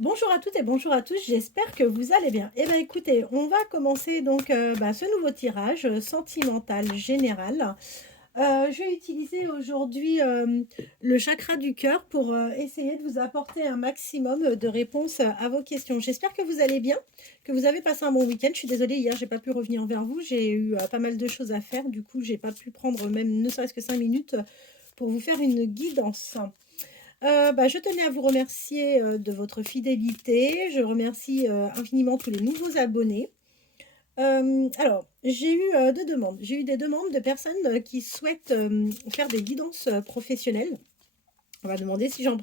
Bonjour à toutes et bonjour à tous, j'espère que vous allez bien. Eh bien écoutez, on va commencer donc ce nouveau tirage sentimental général. Je vais utiliser aujourd'hui le chakra du cœur pour essayer de vous apporter un maximum de réponses à vos questions. J'espère que vous allez bien, que vous avez passé un bon week-end. Je suis désolée, hier j'ai pas pu revenir vers vous, j'ai eu pas mal de choses à faire, du coup j'ai pas pu prendre même ne serait-ce que 5 minutes pour vous faire une guidance. Je tenais à vous remercier, de votre fidélité. Je remercie, infiniment tous les nouveaux abonnés. Alors, j'ai eu, 2 demandes. J'ai eu des demandes de personnes, qui souhaitent, faire des guidances, professionnelles. On m'a demandé si j'en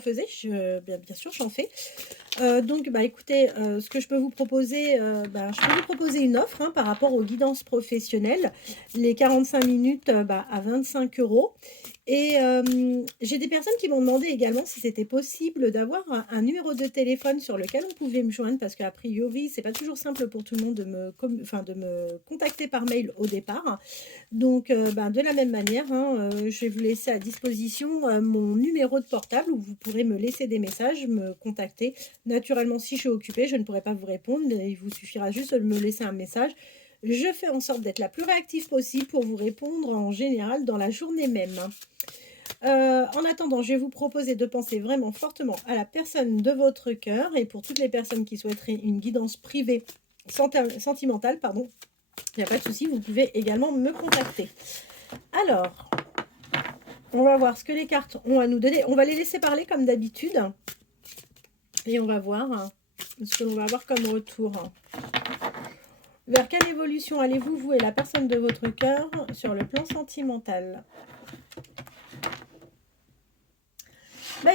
faisais. Bien sûr, j'en fais. Donc, écoutez, ce que je peux vous proposer, je peux vous proposer une offre, hein, par rapport aux guidances professionnelles. Les 45 minutes, à 25 € et j'ai des personnes qui m'ont demandé également si c'était possible d'avoir un numéro de téléphone sur lequel on pouvait me joindre parce qu'a priori, c'est pas toujours simple pour tout le monde de me contacter par mail au départ. Donc, de la même manière, hein, je vais vous laisser à disposition, mon numéro de portable où vous pourrez me laisser des messages, me contacter. Naturellement, si je suis occupée, je ne pourrai pas vous répondre. Il vous suffira juste de me laisser un message. Je fais en sorte d'être la plus réactive possible pour vous répondre en général dans la journée même. En attendant, je vais vous proposer de penser vraiment fortement à la personne de votre cœur et pour toutes les personnes qui souhaiteraient une guidance privée sentimentale, pardon, il n'y a pas de souci, vous pouvez également me contacter. Alors, on va voir ce que les cartes ont à nous donner. On va les laisser parler comme d'habitude. Et on va voir ce que l'on va avoir comme retour. Vers quelle évolution allez-vous, vous et la personne de votre cœur, sur le plan sentimental?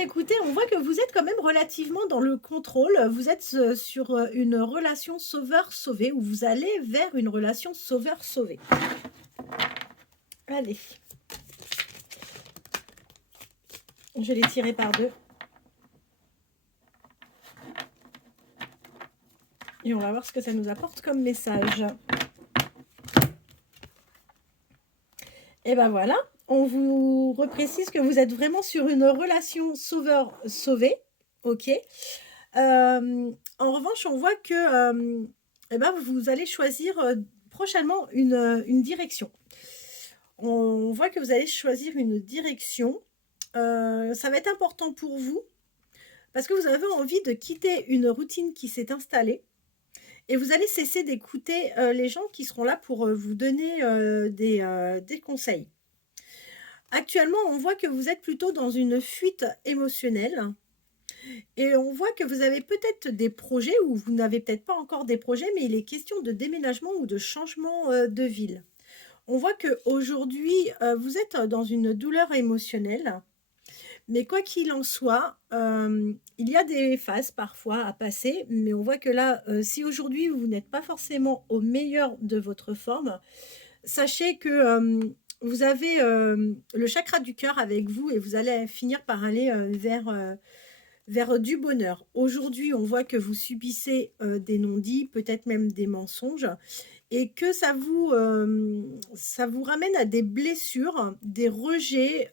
Écoutez, on voit que vous êtes quand même relativement dans le contrôle. Vous êtes sur une relation sauveur-sauvé, ou vous allez vers une relation sauveur-sauvé. Allez. Je l'ai tiré par deux. Et on va voir ce que ça nous apporte comme message. Et ben voilà, on vous reprécise que vous êtes vraiment sur une relation sauveur-sauvé. Ok. En revanche, on voit que vous allez choisir prochainement une direction. On voit que vous allez choisir une direction. Ça va être important pour vous parce que vous avez envie de quitter une routine qui s'est installée et vous allez cesser d'écouter les gens qui seront là pour vous donner des conseils. Actuellement, on voit que vous êtes plutôt dans une fuite émotionnelle et on voit que vous avez peut-être des projets ou vous n'avez peut-être pas encore des projets, mais il est question de déménagement ou de changement de ville. On voit qu'aujourd'hui, vous êtes dans une douleur émotionnelle, mais quoi qu'il en soit, il y a des phases parfois à passer, mais on voit que là, si aujourd'hui vous n'êtes pas forcément au meilleur de votre forme, sachez que vous avez le chakra du cœur avec vous et vous allez finir par aller vers du bonheur. Aujourd'hui, on voit que vous subissez des non-dits, peut-être même des mensonges, et que ça vous ramène à des blessures, des rejets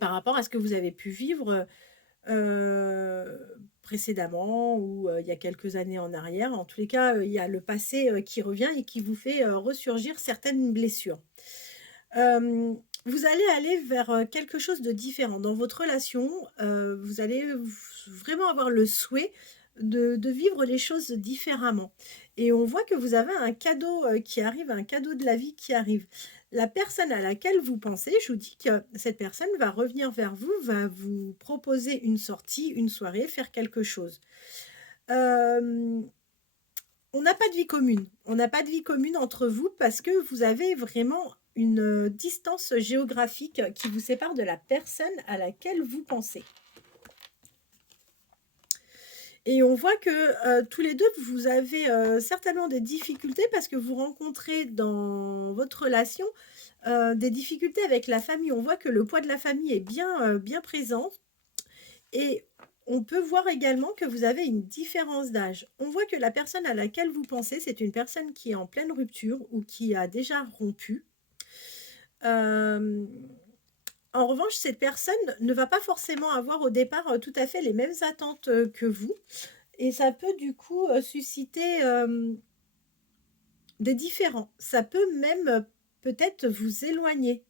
par rapport à ce que vous avez pu vivre précédemment ou il y a quelques années en arrière. En tous les cas, il y a le passé qui revient et qui vous fait ressurgir certaines blessures. Vous allez aller vers quelque chose de différent. Dans votre relation, vous allez vraiment avoir le souhait de vivre les choses différemment. Et on voit que vous avez un cadeau qui arrive, un cadeau de la vie qui arrive. La personne à laquelle vous pensez, je vous dis que cette personne va revenir vers vous, va vous proposer une sortie, une soirée, faire quelque chose. Euh, on n'a pas de vie commune. On n'a pas de vie commune entre vous parce que vous avez vraiment une distance géographique qui vous sépare de la personne à laquelle vous pensez. Et on voit que tous les deux, vous avez certainement des difficultés parce que vous rencontrez dans votre relation des difficultés avec la famille. On voit que le poids de la famille est bien présent. Et on peut voir également que vous avez une différence d'âge. On voit que la personne à laquelle vous pensez, c'est une personne qui est en pleine rupture ou qui a déjà rompu. Euh, En revanche, cette personne ne va pas forcément avoir au départ tout à fait les mêmes attentes que vous. Et ça peut du coup susciter des différends. Ça peut même peut-être vous éloigner.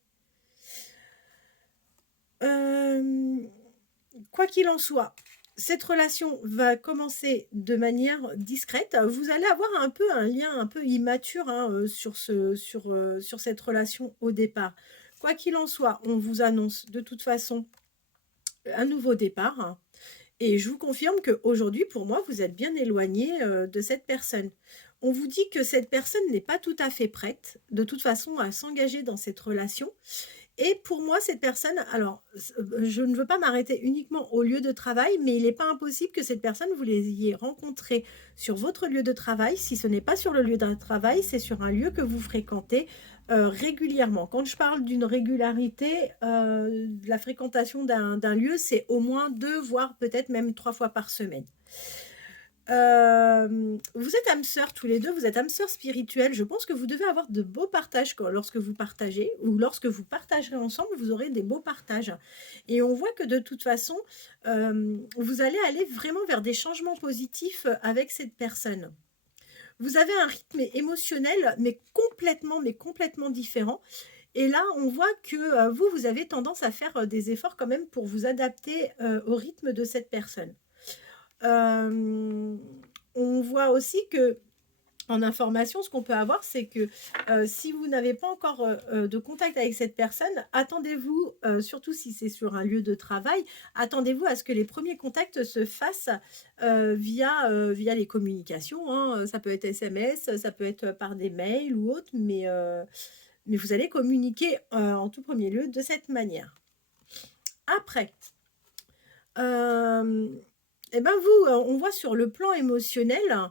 Quoi qu'il en soit, cette relation va commencer de manière discrète. Vous allez avoir un peu un lien un peu immature hein, sur cette relation au départ. Quoi qu'il en soit, on vous annonce de toute façon un nouveau départ. Hein, et je vous confirme qu'aujourd'hui, pour moi, vous êtes bien éloigné de cette personne. On vous dit que cette personne n'est pas tout à fait prête, de toute façon, à s'engager dans cette relation. Et pour moi, cette personne, alors, je ne veux pas m'arrêter uniquement au lieu de travail, mais il n'est pas impossible que cette personne, vous l'ayez rencontrée sur votre lieu de travail. Si ce n'est pas sur le lieu de travail, c'est sur un lieu que vous fréquentez régulièrement. Quand je parle d'une régularité, de la fréquentation d'un lieu, c'est au moins 2, voire peut-être même 3 fois par semaine. Vous êtes âmes sœurs tous les deux, vous êtes âmes sœurs spirituelles. Je pense que vous devez avoir de beaux partages lorsque vous partagez, ou lorsque vous partagerez ensemble, vous aurez des beaux partages. Et on voit que de toute façon, vous allez aller vraiment vers des changements positifs avec cette personne. Vous avez un rythme émotionnel, mais complètement différent. Et là, on voit que vous avez tendance à faire des efforts quand même pour vous adapter au rythme de cette personne. On voit aussi que, en information, ce qu'on peut avoir, c'est que si vous n'avez pas encore de contact avec cette personne, attendez-vous, surtout si c'est sur un lieu de travail, attendez-vous à ce que les premiers contacts se fassent via les communications. Hein. Ça peut être SMS, ça peut être par des mails ou autre, mais vous allez communiquer en tout premier lieu de cette manière. Après, et ben vous, on voit sur le plan émotionnel,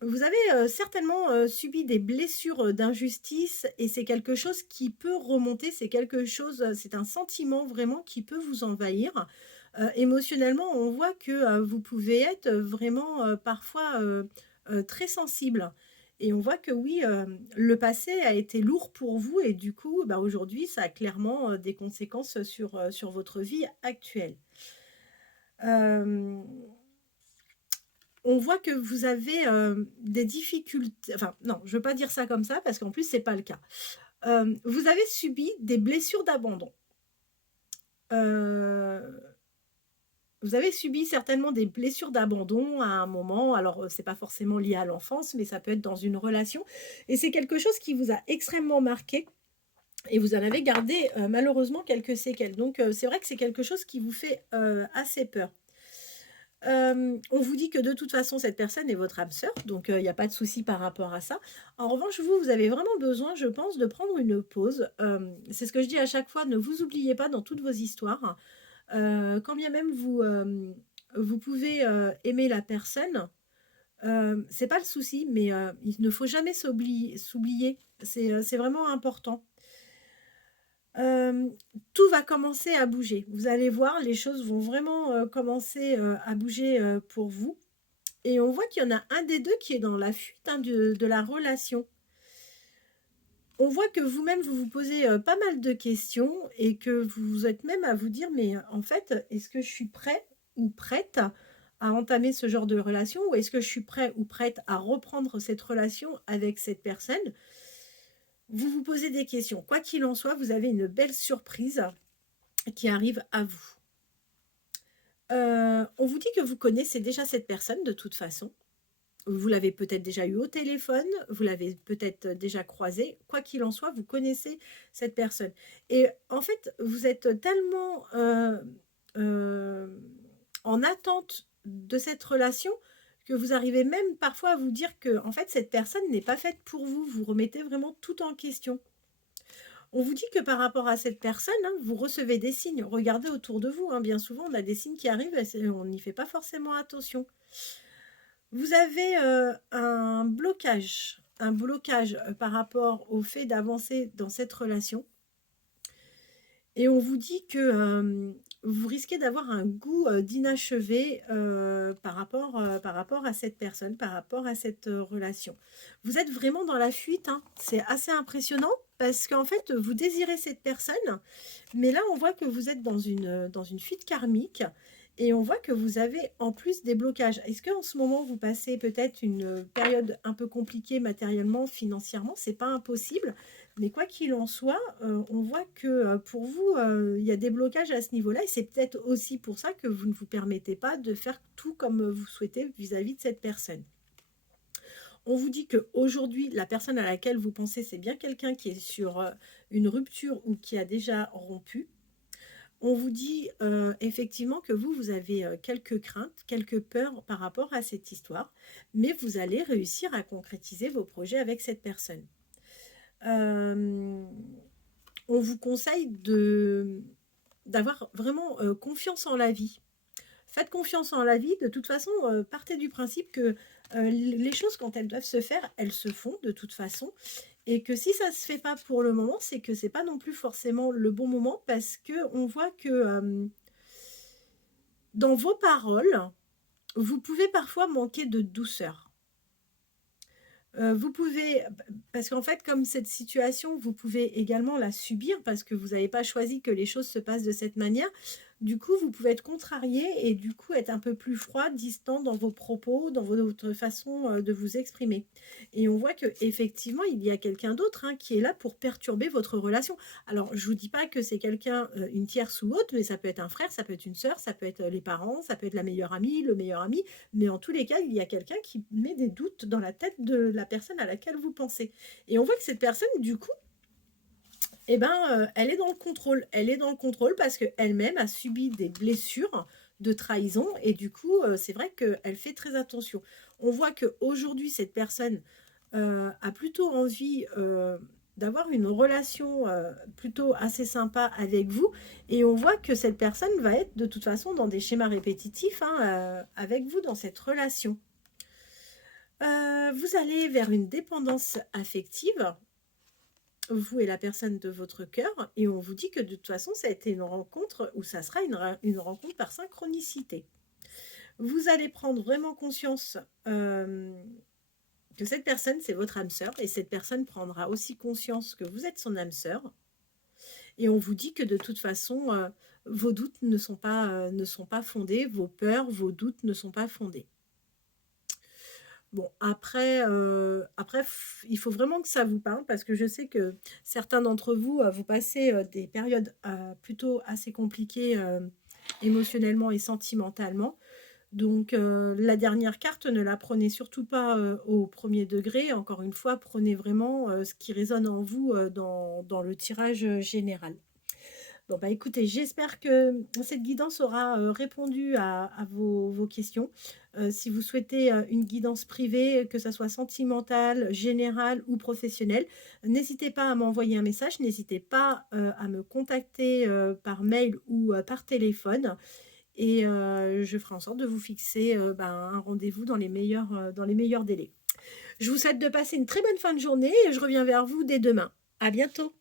vous avez certainement subi des blessures d'injustice et c'est quelque chose qui peut remonter, c'est un sentiment vraiment qui peut vous envahir. Émotionnellement, on voit que vous pouvez être vraiment parfois très sensible. Et on voit que oui, le passé a été lourd pour vous et du coup, bah, aujourd'hui, ça a clairement des conséquences sur votre vie actuelle. On voit que vous avez des difficultés. Enfin, non, je ne veux pas dire ça comme ça parce qu'en plus, ce n'est pas le cas. Vous avez subi des blessures d'abandon. Vous avez subi certainement des blessures d'abandon à un moment. Alors, ce n'est pas forcément lié à l'enfance, mais ça peut être dans une relation. Et c'est quelque chose qui vous a extrêmement marqué. Et vous en avez gardé malheureusement quelques séquelles. Donc, c'est vrai que c'est quelque chose qui vous fait assez peur. On vous dit que de toute façon, cette personne est votre âme sœur, donc il n'y a pas de souci par rapport à ça. En revanche, vous avez vraiment besoin, je pense, de prendre une pause. C'est ce que je dis à chaque fois, ne vous oubliez pas dans toutes vos histoires. Quand bien même vous pouvez aimer la personne, c'est pas le souci, mais il ne faut jamais s'oublier. C'est vraiment important. Tout va commencer à bouger. Vous allez voir, les choses vont vraiment commencer à bouger pour vous. Et on voit qu'il y en a un des deux qui est dans la fuite hein, de la relation. On voit que vous-même, vous vous posez pas mal de questions et que vous êtes même à vous dire, mais en fait, est-ce que je suis prêt ou prête à entamer ce genre de relation ou est-ce que je suis prêt ou prête à reprendre cette relation avec cette personne ? Vous vous posez des questions. Quoi qu'il en soit, vous avez une belle surprise qui arrive à vous. On vous dit que vous connaissez déjà cette personne de toute façon. Vous l'avez peut-être déjà eu au téléphone, vous l'avez peut-être déjà croisé. Quoi qu'il en soit, vous connaissez cette personne. Et en fait, vous êtes tellement en attente de cette relation que vous arrivez même parfois à vous dire que en fait, cette personne n'est pas faite pour vous. Vous remettez vraiment tout en question. On vous dit que par rapport à cette personne, hein, vous recevez des signes. Regardez autour de vous. Hein, bien souvent, on a des signes qui arrivent et on n'y fait pas forcément attention. Vous avez un blocage par rapport au fait d'avancer dans cette relation. Et on vous dit que vous risquez d'avoir un goût, d'inachevé, par rapport à cette personne, par rapport à cette, relation. Vous êtes vraiment dans la fuite, hein. C'est assez impressionnant parce qu'en fait, vous désirez cette personne, mais là, on voit que vous êtes dans une fuite karmique et on voit que vous avez en plus des blocages. Est-ce qu'en ce moment, vous passez peut-être une période un peu compliquée matériellement, financièrement? C'est pas impossible, mais quoi qu'il en soit, on voit que pour vous, il y a des blocages à ce niveau-là et c'est peut-être aussi pour ça que vous ne vous permettez pas de faire tout comme vous souhaitez vis-à-vis de cette personne. On vous dit qu'aujourd'hui, la personne à laquelle vous pensez, c'est bien quelqu'un qui est sur une rupture ou qui a déjà rompu. On vous dit effectivement que vous avez quelques craintes, quelques peurs par rapport à cette histoire, mais vous allez réussir à concrétiser vos projets avec cette personne. Euh, on vous conseille d'avoir vraiment confiance en la vie. Faites confiance en la vie. De toute façon, partez du principe que les choses, quand elles doivent se faire, elles se font de toute façon. Et que si ça ne se fait pas pour le moment, c'est que c'est pas non plus forcément le bon moment parce que on voit que dans vos paroles, vous pouvez parfois manquer de douceur. Vous pouvez, parce qu'en fait, comme cette situation, vous pouvez également la subir parce que vous n'avez pas choisi que les choses se passent de cette manière. Du coup, vous pouvez être contrarié et du coup être un peu plus froid, distant dans vos propos, dans votre façon de vous exprimer. Et on voit que effectivement, il y a quelqu'un d'autre hein, qui est là pour perturber votre relation. Alors, je vous dis pas que c'est quelqu'un, une tierce ou autre, mais ça peut être un frère, ça peut être une sœur, ça peut être les parents, ça peut être la meilleure amie, le meilleur ami. Mais en tous les cas, il y a quelqu'un qui met des doutes dans la tête de la personne à laquelle vous pensez. Et on voit que cette personne, du coup, eh ben, elle est dans le contrôle. Elle est dans le contrôle parce qu'elle-même a subi des blessures de trahison. Et du coup, c'est vrai qu'elle fait très attention. On voit qu'aujourd'hui, cette personne a plutôt envie d'avoir une relation plutôt assez sympa avec vous. Et on voit que cette personne va être de toute façon dans des schémas répétitifs hein, avec vous dans cette relation. Vous allez vers une dépendance affective, vous et la personne de votre cœur, et on vous dit que de toute façon, ça a été une rencontre, ou ça sera une rencontre par synchronicité. Vous allez prendre vraiment conscience que cette personne, c'est votre âme sœur, et cette personne prendra aussi conscience que vous êtes son âme sœur. Et on vous dit que de toute façon, vos doutes ne sont pas fondés, vos peurs, vos doutes ne sont pas fondés. Bon, après, il faut vraiment que ça vous parle parce que je sais que certains d'entre vous, vous passez des périodes plutôt assez compliquées émotionnellement et sentimentalement. Donc, la dernière carte, ne la prenez surtout pas au premier degré. Encore une fois, prenez vraiment ce qui résonne en vous dans le tirage général. Bon, bah écoutez, j'espère que cette guidance aura répondu à vos questions. Si vous souhaitez une guidance privée, que ce soit sentimentale, générale ou professionnelle, n'hésitez pas à m'envoyer un message, n'hésitez pas à me contacter par mail ou par téléphone. Et je ferai en sorte de vous fixer un rendez-vous dans dans les meilleurs délais. Je vous souhaite de passer une très bonne fin de journée et je reviens vers vous dès demain. À bientôt!